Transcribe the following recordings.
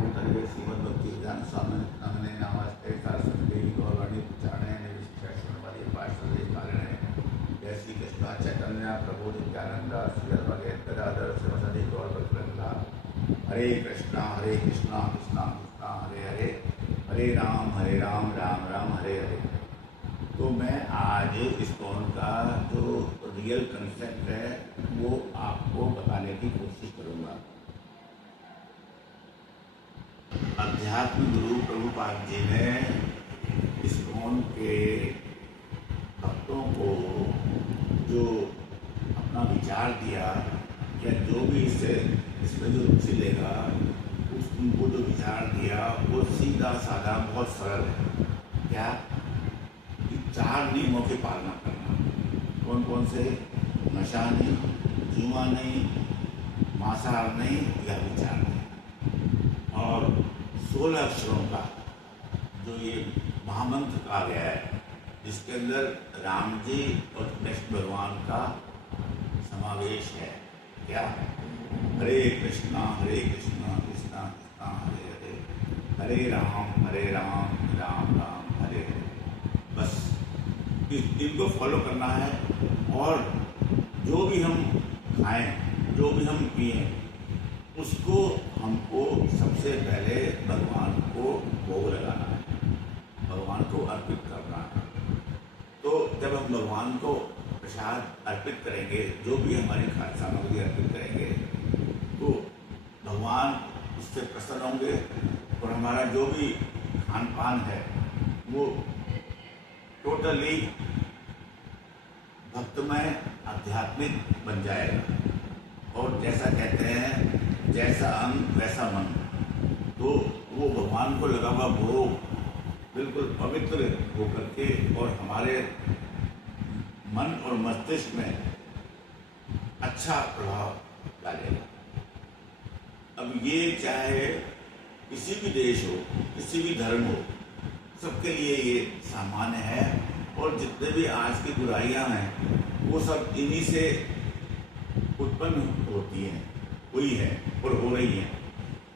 भूतले श्रीमद्भक्तिवेदांत स्वामी नमने नमस्ते सरस्वती गौरवाणी प्रचारणे विशिष्टाश्रमवादी पार्षदे कारिणे जय श्री कृष्ण चैतन्य प्रभु नित्यानंद श्री अद्वैत गदाधर शिवसदि गौरभक्तवृंदा हरे कृष्णा कृष्णा कृष्णा हरे हरे हरे राम राम राम हरे हरे। तो मैं आज इस्कॉन का जो रियल कंसेप्ट है वो आपको बताने की कोशिश करूँगा। अध्यात्म गुरु प्रभुपाद जी ने इस्कॉन के भक्तों को जो अपना विचार दिया या जो भी इसमें जो रुचि लेगा उनको जो विचार दिया वो सीधा साधा बहुत सरल है। क्या कि 4 नियमों की पालना करना। कौन कौन से? नशा नहीं, जुआ नहीं, मांसाहार नहीं या विचार नहीं। और 16 अक्षरों का जो ये महामंत्र कहा गया है जिसके अंदर राम जी और कृष्ण भगवान का समावेश है। क्या? हरे कृष्णा कृष्णा कृष्णा हरे हरे, हरे राम राम राम हरे हरे। बस इनको फॉलो करना है। और जो भी हम खाएं, जो भी हम पिए, उसको हमको सबसे पहले भगवान को भोग लगाना है, भगवान को अर्पित करना है। तो जब हम भगवान को प्रसाद अर्पित करेंगे, जो भी हमारी खाद्य सामग्री अर्पित करेंगे, तो भगवान उससे प्रसन्न होंगे और हमारा जो भी खान पान है वो टोटली भक्तमय आध्यात्मिक बन जाएगा। और जैसा कहते हैं जैसा अन्न वैसा मन, तो वो भगवान को लगा हुआ भोग बिल्कुल पवित्र होकर के और हमारे मन और मस्तिष्क में अच्छा प्रभाव डालेगा। अब ये चाहे किसी भी देश हो, किसी भी धर्म हो, सबके लिए ये सामान्य है। और जितने भी आज की बुराइयां हैं वो सब इन्हीं से उत्पन्न होती हैं, हुई है और हो रही हैं।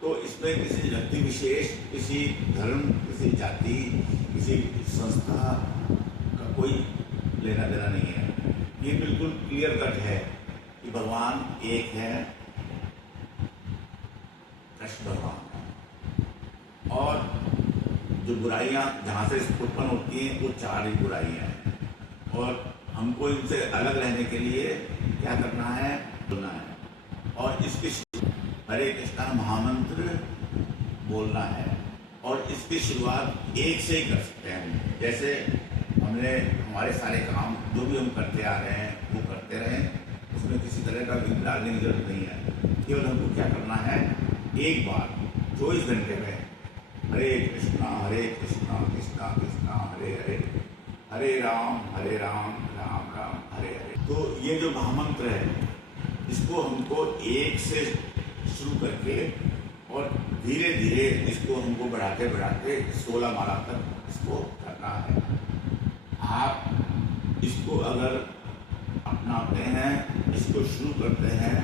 तो इसमें किसी व्यक्ति विशेष, किसी धर्म, किसी जाति, किसी संस्था का कोई लेना देना नहीं है। ये बिल्कुल क्लियर कट है कि भगवान एक है, कृष्ण भगवान। और जो बुराइयां जहाँ से उत्पन्न होती हैं वो 4 ही बुराइयां हैं। और हमको इनसे अलग रहने के लिए क्या करना है? बोलना है। और इसकी हरे कृष्णा महामंत्र बोलना है। और इसकी शुरुआत एक से ही कर सकते हैं। जैसे हमने हमारे सारे काम जो भी हम करते आ रहे हैं वो करते रहें, उसमें किसी तरह का विघ्न डालने की जरूरत नहीं है। केवल हमको क्या करना है? एक बार 24 घंटे में हरे कृष्णा कृष्णा कृष्णा हरे हरे, हरे राम राम राम हरे हरे। तो ये जो महामंत्र है इसको हमको एक से शुरू करके और धीरे धीरे इसको हमको बढ़ाते बढ़ाते 16 माला तक इसको करना है। आप इसको अगर अपनाते हैं, इसको शुरू करते हैं,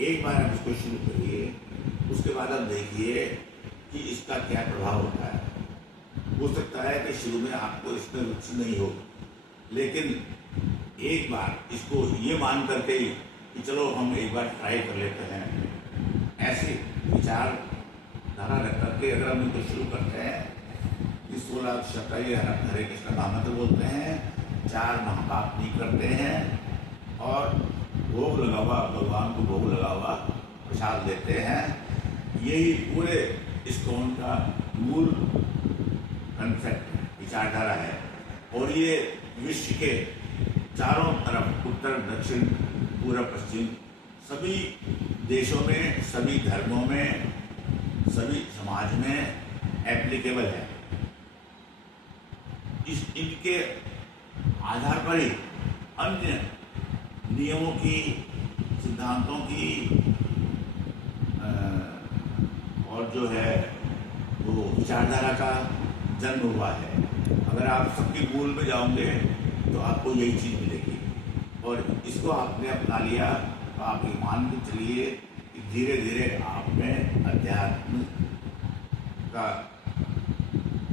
एक बार आप इसको शुरू करिए, उसके बाद आप देखिए कि इसका क्या प्रभाव होता है। हो सकता है कि शुरू में आपको इसमें रुचि नहीं हो, लेकिन एक बार इसको ये मान करके कि चलो हम एक बार ट्राई कर लेते हैं, ऐसे विचार धारा रख करके अगर हम इनको शुरू करते हैं कि 16 अक्षर का ये हरे कृष्ण महामंत्र बोलते हैं, 4 महापाप नहीं करते हैं और भोग लगा हुआ भगवान को भोग लगा हुआ प्रसाद देते हैं, यही पूरे इस्कॉन का मूल कंसेप्ट विचारधारा है। और ये विश्व के चारों तरफ, उत्तर दक्षिण पूर्व पश्चिम, सभी देशों में, सभी धर्मों में, सभी समाज में एप्लीकेबल है। इनके आधार पर ही अन्य नियमों की, सिद्धांतों की और जो है वो विचारधारा का जन्म हुआ है। अगर आप सबके मूल में जाओगे तो आपको यही चीज़ मिलेगी। और इसको आपने अपना लिया तो आप ये मान के चलिए कि धीरे धीरे आप में अध्यात्म का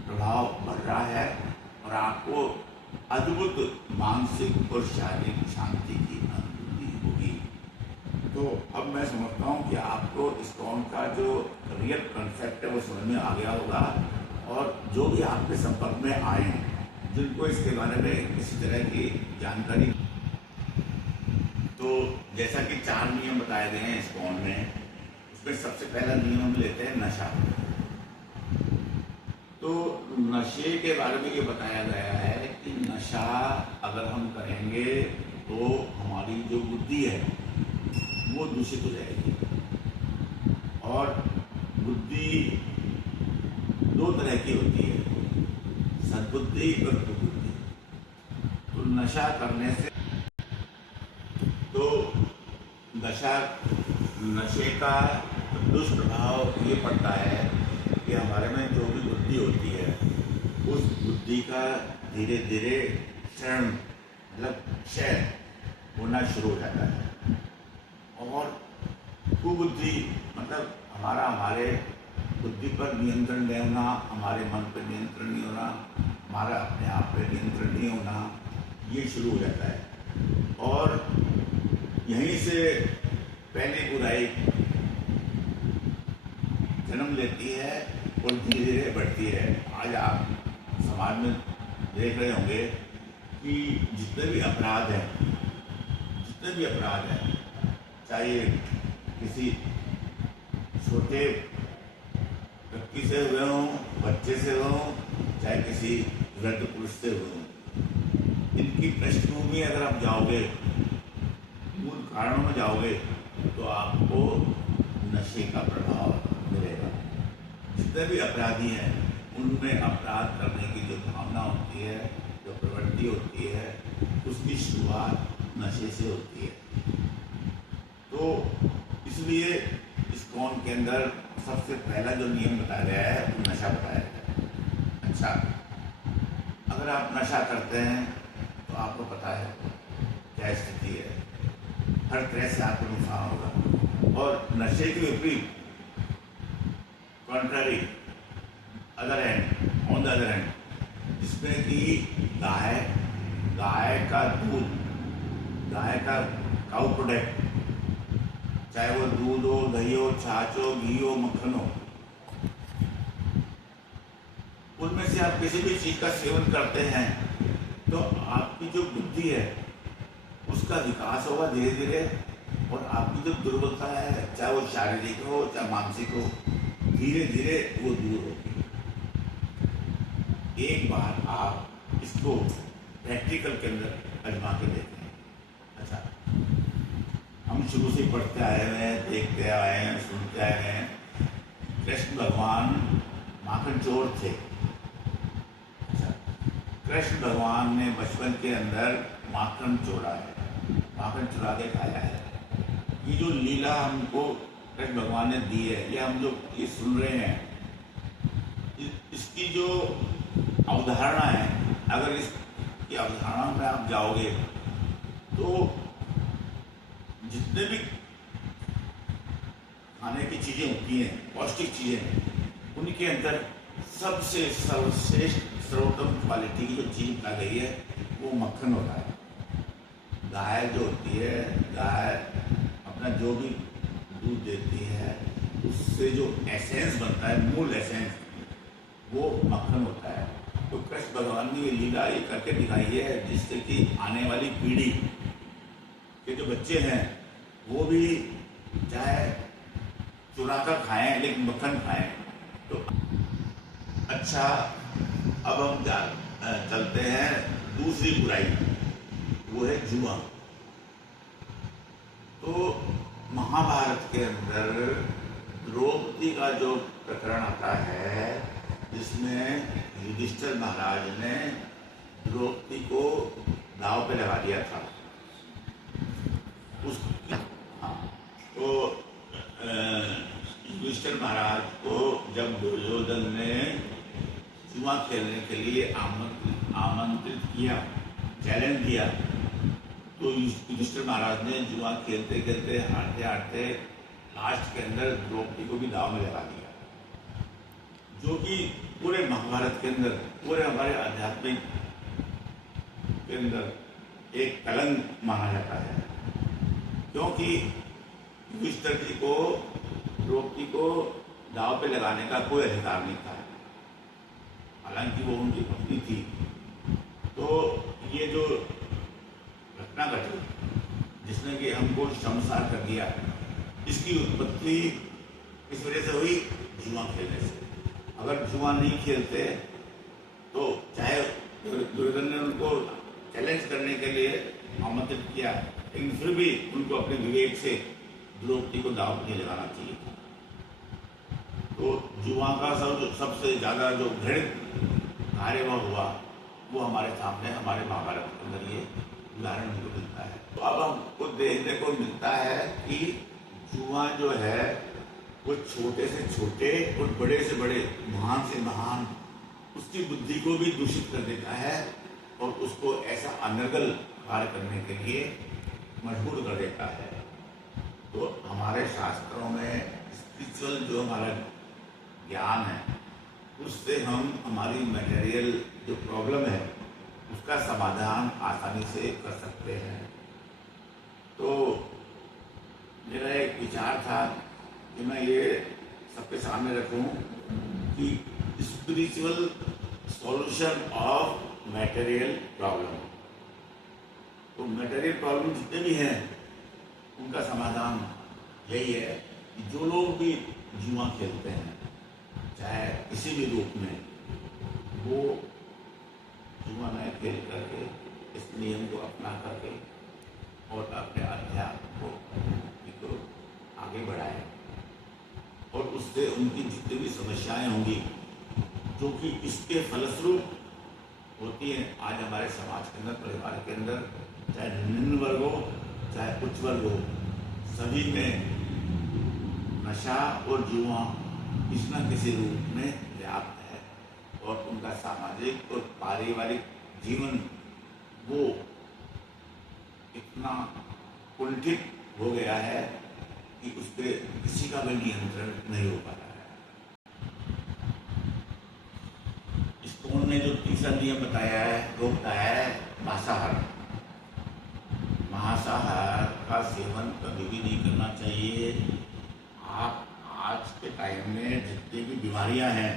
प्रभाव बढ़ रहा है और आपको अद्भुत मानसिक और शारीरिक शांति की अनुभूति होगी। तो अब मैं समझता हूँ कि आपको इस्कॉन का जो रियल कंसेप्ट है वो समझ में आ गया होगा, और जो भी आपके संपर्क में आए हैं जिनको इसके बारे में किसी तरह की जानकारी, तो जैसा कि 4 नियम बताए गए हैं इस्कॉन में, उसमें सबसे पहला नियम हम लेते हैं नशा। तो नशे के बारे में ये बताया गया है कि नशा अगर हम करेंगे तो हमारी जो बुद्धि है वो दूषित हो जाएगी। और बुद्धि 2 तरह की होती है, सद्बुद्धि और दुर्बुद्धि। तो नशा करने से, तो नशे का दुष्प्रभाव ये पड़ता है कि हमारे में जो भी बुद्धि होती है उस बुद्धि का धीरे धीरे क्षरण मतलब क्षय होना शुरू हो जाता है। और कुबुद्धि मतलब हमारे बुद्धि पर नियंत्रण नहीं होना, हमारे मन पर नियंत्रण नहीं होना, हमारा अपने आप पर नियंत्रण नहीं होना, ये शुरू हो जाता है। और यहीं से पहली बुराई जन्म लेती है और धीरे धीरे बढ़ती है। आज आप समाज में देख रहे होंगे कि जितने भी अपराध हैं, चाहे किसी छोटे व्यक्ति से हुए हों, बच्चे से हों, चाहे किसी वृद्ध पुरुष से हुए हों, इनकी पृष्ठभूमि अगर आप जाओगे, मूल कारणों में जाओगे, तो आपको नशे का प्रभाव मिलेगा। जितने भी अपराधी हैं उनमें अपराध करने की जो भावना होती है, जो प्रवृत्ति होती है, उसकी शुरुआत नशे से होती है। तो इसलिए इस्कॉन के अंदर सबसे पहला जो नियम बताया गया है वो नशा बताया गया है। अच्छा, अगर आप नशा करते हैं तो आपको पता है क्या स्थिति है, हर तरह से आपको नुकसान होगा। और नशे के विपरीत contrary other and, on the other and, जिसमें कि गाय का दूध, गाय का काउ प्रोडक्ट, चाहे वो दूध हो, दही हो, छाछ हो, घी हो, मक्खन हो, उनमें से आप किसी भी चीज का सेवन करते हैं तो आपकी जो बुद्धि है उसका विकास होगा धीरे धीरे, और आपकी जो दुर्बलता है, चाहे वो शारीरिक हो चाहे मानसिक हो, धीरे धीरे वो दूर होगी। एक बार आप इसको प्रैक्टिकल के अंदर आजमा के देखें। अच्छा, हम शुरू से पढ़ते आए हैं, देखते आए हैं, सुनते आए हैं, कृष्ण भगवान माखन चोर थे। अच्छा, कृष्ण भगवान ने बचपन के अंदर माखन चोरा है, माखन चुरा के खाया है। ये जो लीला हमको कृष्ण भगवान ने दी है, ये हम लोग ये सुन रहे हैं, इसकी जो अवधारणा है, अगर इसकी अवधारणा में आप जाओगे तो जितने भी खाने की चीजें होती हैं, पौष्टिक चीजें, उनके अंदर सबसे सर्वश्रेष्ठ सर्वोत्तम क्वालिटी की जो चीज पाई गई है वो मक्खन होता है। गाय जो होती है, गाय अपना जो भी दूध देती है उससे जो एसेंस बनता है, मूल एसेंस, वो मक्खन होता है। तो कृष्ण भगवान ने ये लीला ये करके दिखाई है जिससे कि आने वाली पीढ़ी के जो बच्चे हैं वो भी चाहे चुरा कर खाएं लेकिन मक्खन खाएं। तो अच्छा, अब हम चलते हैं दूसरी बुराई, वो है जुआ। तो महाभारत के अंदर द्रौपदी का जो प्रकरण आता है जिसमें युधिष्ठिर महाराज ने द्रौपदी को दांव पे लगा दिया था, तो युधिष्ठिर महाराज को जब दुर्योधन ने जुआ खेलने के लिए आमंत्रित किया, चैलेंज दिया, तो युधिष्ठिर महाराज ने जुआ खेलते खेलते हारते हारते लास्ट के अंदर द्रौपदी को भी दाव में लगा दिया, जो कि पूरे महाभारत के अंदर, पूरे हमारे आध्यात्मिक के अंदर एक कलंक माना जाता है, क्योंकि युधिष्ठिर जी को द्रौपदी को दाव पे लगाने का कोई अधिकार नहीं था। हालांकि वो उनकी पत्नी थी। तो ये जो घटना घटी जिसने कि हमको शर्मसार कर दिया, इसकी उत्पत्ति इस वजह से हुई जुआ खेलने से। अगर जुआ नहीं खेलते तो चाहे दुर्योधन ने उनको चैलेंज करने के लिए आमंत्रित किया, लेकिन फिर भी उनको अपने विवेक से द्रौपदी को दाव नहीं लगाना चाहिए था। तो जुआ का सबसे ज़्यादा जो घृणित कार्य वह हुआ, वो हमारे सामने हमारे महाभारत के अंदर ये उदाहरण हमको मिलता है। तो अब हमको देखने को मिलता है कि जुआ जो है वो छोटे से छोटे और बड़े से बड़े, महान से महान, उसकी बुद्धि को भी दूषित कर देता है और उसको ऐसा अनर्गल कार्य करने के लिए मजबूर कर देता है। तो हमारे शास्त्रों में स्पिरिचुअल जो हमारा ज्ञान है, उससे हम हमारी मटेरियल जो प्रॉब्लम है उसका समाधान आसानी से कर सकते हैं। तो मेरा एक विचार था कि मैं ये सबके सामने रखूं कि spiritual solution of material problem. तो मटेरियल प्रॉब्लम जितने भी हैं उनका समाधान यही है कि जो लोग भी जुआ खेलते हैं, चाहे किसी भी रूप में, वो जुआ में खेल करके इस नियम को अपना करके और अपने अध्यात्म को आगे बढ़ाए, और उससे उनकी जितनी भी समस्याएं होंगी जो कि इसके फलस्वरूप होती हैं आज हमारे समाज के अंदर, परिवार के अंदर, चाहे निम्न वर्ग हो चाहे उच्च वर्ग हो, सभी में नशा और जुआ किसी न किसी रूप में व्याप्त है, और उनका सामाजिक और पारिवारिक जीवन वो इतना कुंठित हो गया है कि उस पर किसी का भी नियंत्रण नहीं हो पा रहा है। स्टोन ने जो तीसरा नियम बताया है वो बताया है मांसाहार। मांसाहार का सेवन कभी भी नहीं करना चाहिए। आप आज के टाइम में जितनी भी बीमारियां हैं,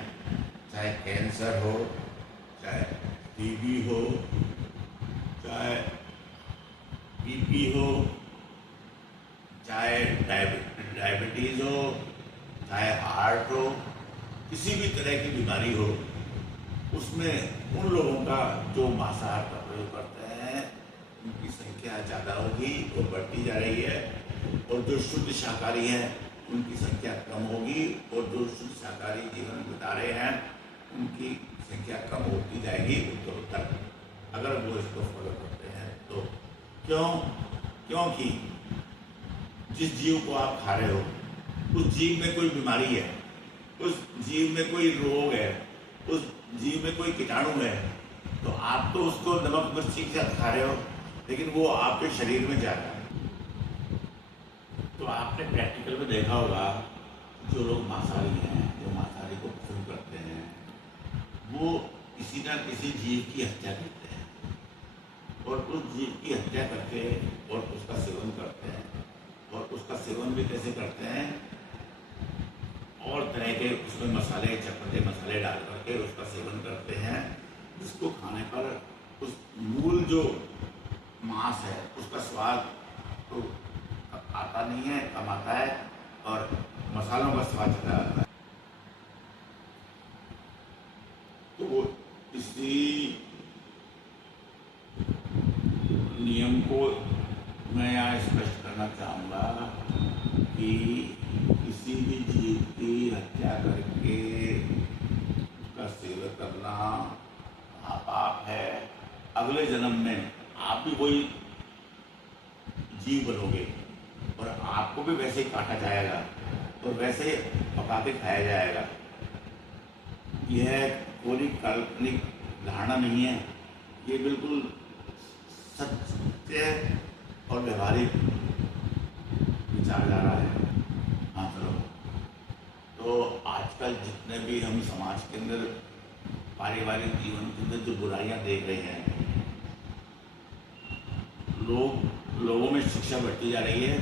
चाहे कैंसर हो, चाहे टीबी हो, चाहे बीपी हो, चाहे डायबिटीज हो, चाहे हार्ट हो, किसी भी तरह की बीमारी हो, उसमें उन लोगों का जो मांसाहार का प्रयोग करते हैं उनकी संख्या ज़्यादा होगी और बढ़ती जा रही है, और जो शुद्ध शाकाहारी हैं उनकी संख्या कम होगी, और जो शुद्ध शाकाहारी जीवन बिता रहे हैं उनकी संख्या कम होती जाएगी उत्तर, अगर वो इसको फॉलो करते हैं तो। क्योंकि जिस जीव को आप खा रहे हो उस जीव में कोई बीमारी है, उस जीव में कोई रोग है, उस जीव में कोई कीटाणु है, तो आप तो उसको नमक मिर्ची के साथ खा रहे हो, लेकिन वो आपके शरीर में जा रहा है। तो आपने प्रैक्टिकल में देखा होगा जो लोग मांसाहारी हैं, जो मांसाहारी को पसंद करते हैं, वो किसी न किसी जीव की हत्या करते हैं, और उस जीव की हत्या करके और उसका सेवन करते हैं, और उसका सेवन भी कैसे करते हैं, और तरह के उसमें मसाले, चटपटे मसाले डाल करके उसका सेवन करते हैं, जिसको खाने पर उस मूल जो मांस है उसका स्वाद तो आता नहीं है, कम आता है, और मसालों का स्वाद ज़्यादा आता है। तो वो इसी नियम को मैं यहाँ स्पष्ट करना चाहूँगा कि किसी भी जीव की हत्या करके उसका सेवन करना पाप है। अगले जन्म में आप भी वही जीव बनोगे और आपको भी वैसे ही काटा जाएगा और वैसे ही पका के खाया जाएगा। यह कोई काल्पनिक धारणा नहीं है, ये बिल्कुल सत्य और व्यवहारिक विचारधारा है। आजकल जितने भी हम समाज के अंदर पारिवारिक जीवन के अंदर जो बुराइयां देख रहे हैं, लोगों में शिक्षा बढ़ती जा रही है,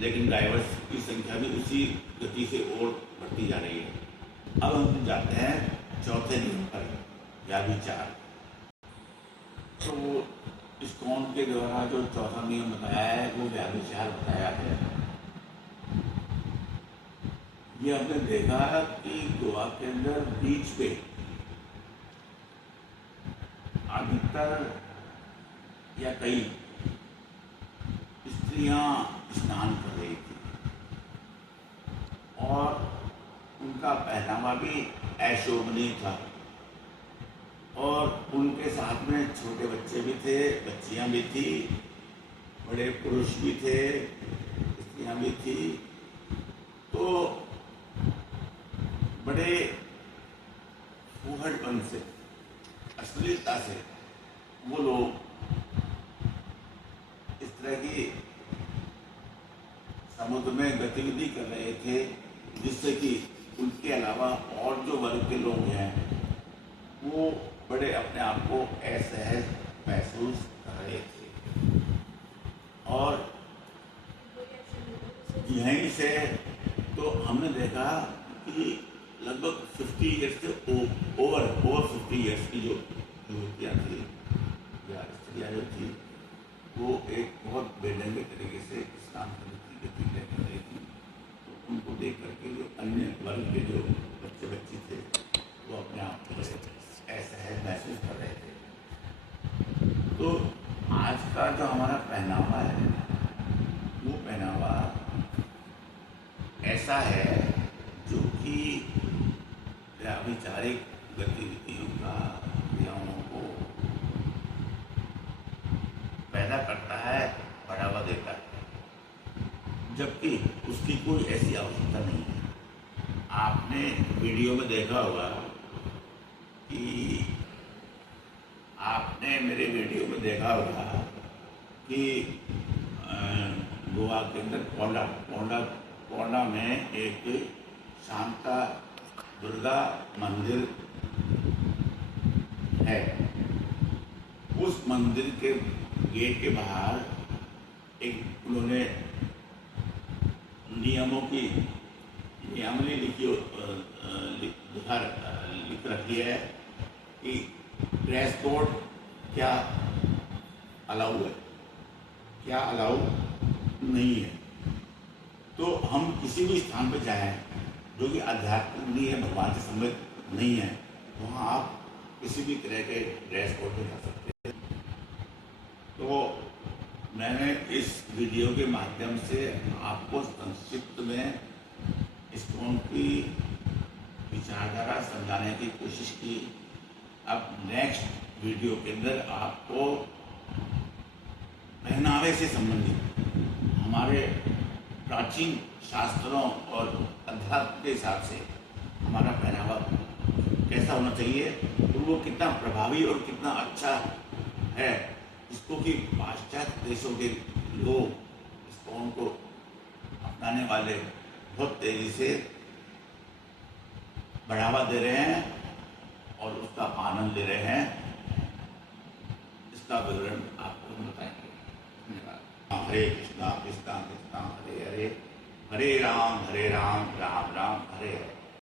लेकिन डाइवर्स की संख्या भी उसी गति से और बढ़ती जा रही है। अब हम जाते हैं चौथे नियम पर, या विचार। तो इस्कॉन के द्वारा जो चौथा नियम बताया है वो व्याभिचार बताया है। ये हमने देखा कि गोवा के अंदर बीच पे अधिकतर या कई स्त्रियां स्नान कर रही थी और उनका पहनावा भी ऐशोभनीय था और उनके साथ में छोटे बच्चे भी थे, बच्चियां भी थी, बड़े पुरुष भी थे, स्त्रियां भी थी। तो बड़े फूहड़पन से, अश्लीलता से वो लोग इस तरह की समुद्र में गतिविधि कर रहे थे, जिससे कि उनके अलावा और जो वर्ग के लोग हैं वो बड़े अपने आप को असहज महसूस कर रहे थे। और यहीं से तो हमने देखा कि लगभग 50 ईयर्स से ओवर 50 ईयर्स की जो युवतियाँ थी या स्त्रियाँ जो थी, वो एक बहुत बेढंगे तरीके से स्नान करने की गतिविधियाँ कर रही थी। तो उनको देख करके जो अन्य वर्ग के जो बच्चे बच्ची थे वो अपने आप को असहज महसूस कर रहे थे। तो आज का जो हमारा पहनावा है वो पहनावा ऐसा है जो कि व्याभिचारिक गतिविधियों का क्रियाओं को पैदा करता है, बढ़ावा देता है, जबकि उसकी कोई ऐसी आवश्यकता नहीं है। आपने वीडियो में देखा होगा कि आपने मेरे वीडियो में देखा होगा कि गोवा के अंदर पोंडा में एक शांता दुर्गा मंदिर है। उस मंदिर के गेट के बाहर एक उन्होंने नियमों की नियमावली लिख रखी है कि ड्रेस कोड क्या अलाउ है, क्या अलाउ नहीं है। तो हम किसी भी स्थान पर जाएं जो कि आध्यात्मिक नहीं है, भगवान से संबंधित नहीं है, वहाँ आप किसी भी तरह के ड्रेस कोड में कर सकते हैं। तो मैंने इस वीडियो के माध्यम से आपको संक्षिप्त में इस्कॉन की विचारधारा समझाने की कोशिश की। अब नेक्स्ट वीडियो के अंदर आपको पहनावे से संबंधित हमारे प्राचीन शास्त्रों और अध्यात्म के हिसाब से हमारा पहनावा कैसा होना चाहिए और वो कितना प्रभावी और कितना अच्छा है, इसको कि पाश्चात्य देशों के लोग इस्कॉन को अपनाने वाले बहुत तेजी से बढ़ावा दे रहे हैं और उसका आनंद ले रहे हैं। इसका विवरण आपको हम बताएंगे। धन्यवाद। हरे कृष्णा कृष्णा कृष्णा हरे हरे, हरे राम राम राम हरे हरे।